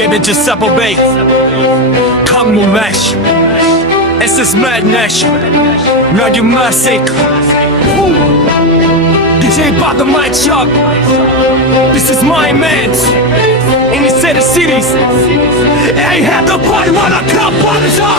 Gave Giuseppe Bay 강무 매시 SS Mad Nation Radio Massic DJ by the mic shop. This is my man in the city cities. Hey, have the party wanna come বাচ্চা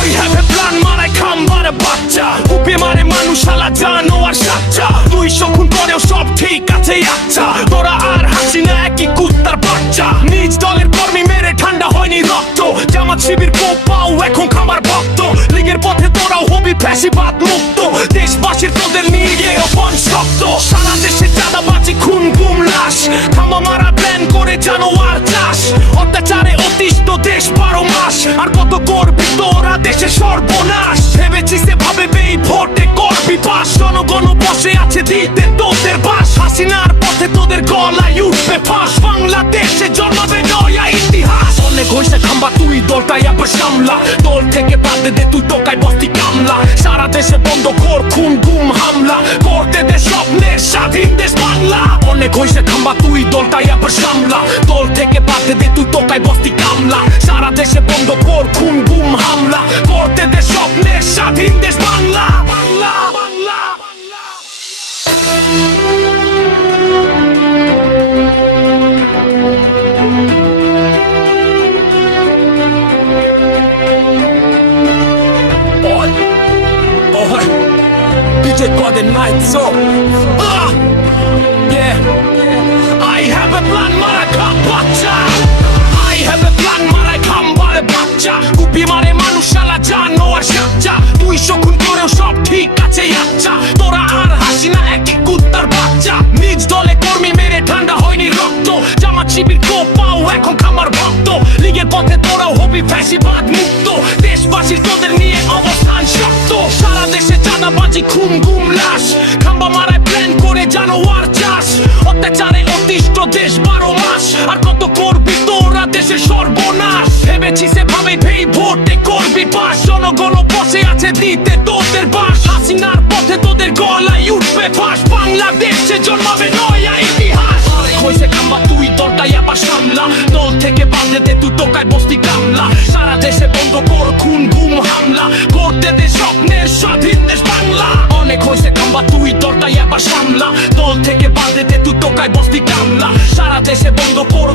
I have a plan মারাই খাম বারে বাচ্চা উপে মারে মানুষ আলাদা নোয়ার সাচ্চা 200 খুন করেও সব ঠিক আছে আচ্ছা তোরা আর হাসি না একই কুত্তার বাচ্চা নিজ দলের কর্মী মেরে ঠান্ডা হয়নি রক্ত জামাত শিবির পাও এখন খামার ভক্ত লীগের পথে তোরাও হবি ফ্যাসিবাদ মুক্ত দেশবাসীর তোদের নিয়ে অপন শব্দ সারা দেশে চাঁদাবাজি খুন গুম লাশ থামা মারা প্ল্যান করে জানোয়ার চাষ অত্যাচারে অতিষ্ঠ দেশ 12 মাস আর কত করবি তোরা দেশে সর্বনাশ ভেবেছিস এভাবে এই ভোটে করবি পাস জনগণ বসে আছে দিতে তোদের বাস হাসিনার পথে তোদের গলায় উঠবে ফাঁস বাংলাদেশে জন্মাবে নয়া ইতিহাস অনেক হয়েছে খাম্বা তুই দলটাই আবার সামলা দল থেকে বাদে দে তুই টোকায় বস্তি কামলা সারা দেশে বন্ধ কর খুন গুম হামলা করতে দে স্বপ্নের স্বাধীন দেশ বাংলা অনেক হয়েছে খাম্বা তুই দলটাই আবার সামলা দল থেকে বাদে দে তুই টোকায় বস্তি কামলা সারা দেশে বন্ধ কর খুন গুম হামলা করতে দে স্বপ্নের স্বাধীন দেশ Bangla Bangla Bangla DJ got the nights up. Yeah, I have a plan, Maraka Bacha. I have a plan, Maraka Bacha. Upi mare manushala jano ar shakcha. 200 খুন করেও সব ঠিক আছে আচ্ছা তোরা আর হাসি না একই কুত্তার বাচ্চা নিজ দলে কর্মী মেরে ঠান্ডা হয়নি রক্ত জামাত শিবির পাও এখন খামার ভক্ত লীগের পথে তোরাও হবি ফ্যাসিবাদ মুক্ত দেশবাসীর তোদের নিয়ে অবস্থান শক্ত সারা দেশে চাঁদাবাজি খুন গুম লাশ খাম্বা মারায় প্ল্যান করে জানোয়ার চাষ অত্যাচারে অতিষ্ঠ দেশ 12 মাস আর কত করবি তোরা দেশের সর্বনাশ ভেবেছিস এভাবে এই ভোটে করবি পাস জনগণ বসে আছে দিতে তোদের বাস হাসিনার পথে তোদের গলায় উঠবে ফাঁস বাংলাদেশে জন্মাবে নয়া ইতিহাস হয়েছে খাম্বা তুই দলটাই আবার সামলা দল থেকে বাঁধে দে তুই টোকায় বস্তি কামলা সারা দেশে বন্ধ কর খুন গুম হামলা করতে দে স্বপ্নের স্বাধীন দেশ বাংলা অনেক হয়েছে খাম্বা তুই দলটাই আবার সামলা দল থেকে বাঁধে দে তুই টোকায় বস্তি কামলা সারা দেশে বন্ধ কর